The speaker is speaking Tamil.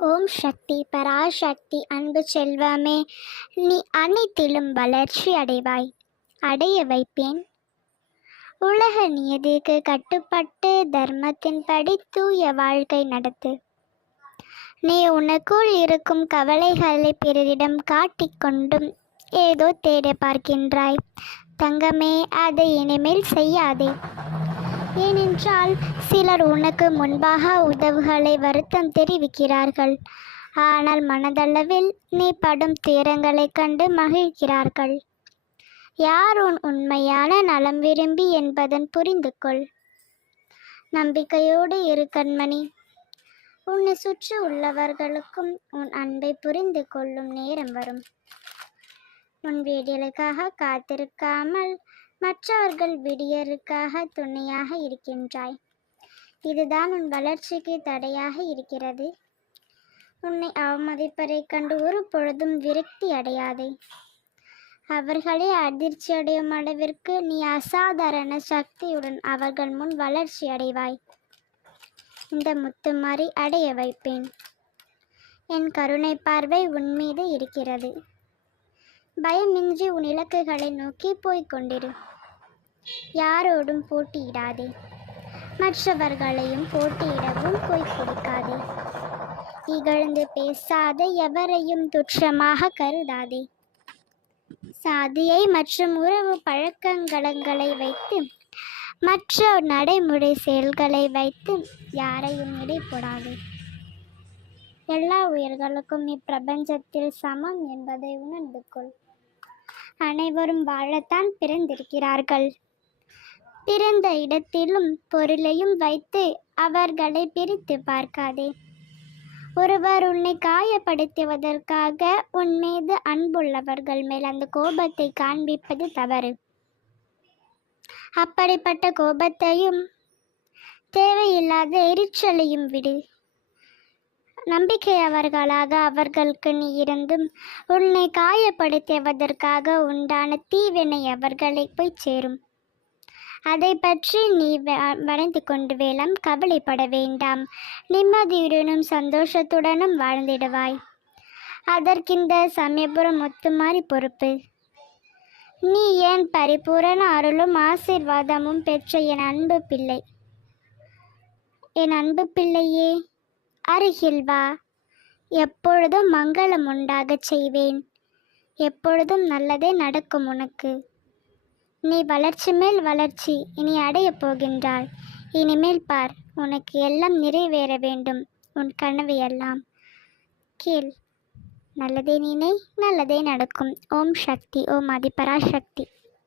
ஓம் சக்தி பராசக்தி அன்பு செல்வமே நீ அனைத்திலும் வளர்ச்சி அடைவாய். அடைய வைப்பேன். உலக நியதிக்கு கட்டுப்பட்டு தர்மத்தின்படி தூய வாழ்க்கை நடத்து. நீ உனக்குள் இருக்கும் கவலைகளை பிறரிடம் காட்டிக்கொண்டும் ஏதோ தேட பார்க்கின்றாய். தங்கமே அதை இனிமேல் செய்யாதே. ஏனென்றால் சிலர் உனக்கு முன்பாக உதவுகளை வருத்தம் தெரிவிக்கிறார்கள். ஆனால் மனதளவில் நீ படும் துயரங்களைக் கண்டு மகிழ்கிறார்கள். யார் உன் உண்மையான நலம் விரும்பி என்பதன் புரிந்து கொள் நம்பிக்கையோடு இரு கண்மணி. உன்னை சுற்றி உள்ளவர்களுக்கும் உன் அன்பை புரிந்து கொள்ளும் நேரம் வரும். உன் வீடுகளுக்காக காத்திருக்காமல் மற்றவர்கள் விடியருக்காக துணையாக இருக்கின்றாய். இதுதான் உன் வளர்ச்சிக்கு தடையாக இருக்கிறது. உன்னை அவமதிப்பதைக் கண்டு ஒரு பொழுதும் விரக்தி அடையாதே. அவர்களே அதிர்ச்சி அடையும் அளவிற்கு நீ அசாதாரண சக்தியுடன் அவர்கள் முன் வளர்ச்சி அடைவாய். இந்த முத்துமாரி அடைய வைப்பேன். என் கருணை பார்வை உன் மீது இருக்கிறது. பயமின்றி உன் இலக்குகளை நோக்கி போய்க் கொண்டிரு யாரோடும் போட்டியிடாதே. மற்றவர்களையும் போட்டியிடவும் போய் கொடுக்காதே இகழ்ந்து பேசாத எவரையும் துற்றமாக கருதாதே. சாதியை மற்றும் உறவு பழக்கங்களை வைத்து மற்ற நடைமுறை செயல்களை வைத்து யாரையும் இடை போடாதே. எல்லா உயிர்களுக்கும் இப்பிரபஞ்சத்தில் சமம் என்பதை உணர்ந்து கொள். அனைவரும் வாழத்தான் பிறந்திருக்கிறார்கள். பிறந்த இடத்திலும் பொருளையும் வைத்து அவர்களை பிரித்து பார்க்காதே. ஒருவர் உன்னை காயப்படுத்துவதற்காக உன் மீது அன்புள்ளவர்கள் மேல் அந்த கோபத்தை காண்பிப்பது தவறு. அப்படிப்பட்ட கோபத்தையும் தேவையில்லாத எரிச்சலையும் விடு. நம்பிக்கையவர்களாக அவர்களுக்கு நீ இருந்தும் உன்னை காயப்படுத்துவதற்காக உண்டான தீவினை அவர்களை போய் சேரும். அதை பற்றி நீ வ- கொண்டு வேலாம் கவலைப்பட வேண்டாம். நிம்மதியுடனும் சந்தோஷத்துடனும் வாழ்ந்திடுவாய். அதற்கிந்த சமயபுரம் ஒத்துமாறி பொறுப்பு. நீ ஏன் பரிபூரண அருளும் ஆசீர்வாதமும் பெற்ற என் அன்பு பிள்ளை? என் அன்பு பிள்ளையே அருகில் வா. எப்பொழுதும் மங்களம் உண்டாகச் செய்வேன். எப்பொழுதும் நல்லதே நடக்கும் உனக்கு. நீ வளர்ச்சி மேல் வளர்ச்சி இனி அடையப் போகின்றாய். இனிமேல் பார் உனக்கு எல்லாம் நிறைவேற வேண்டும் உன் கனவு எல்லாம். கீழ். நல்லதே நினை நல்லதே நடக்கும். ஓம் சக்தி ஓம் அதிபராசக்தி.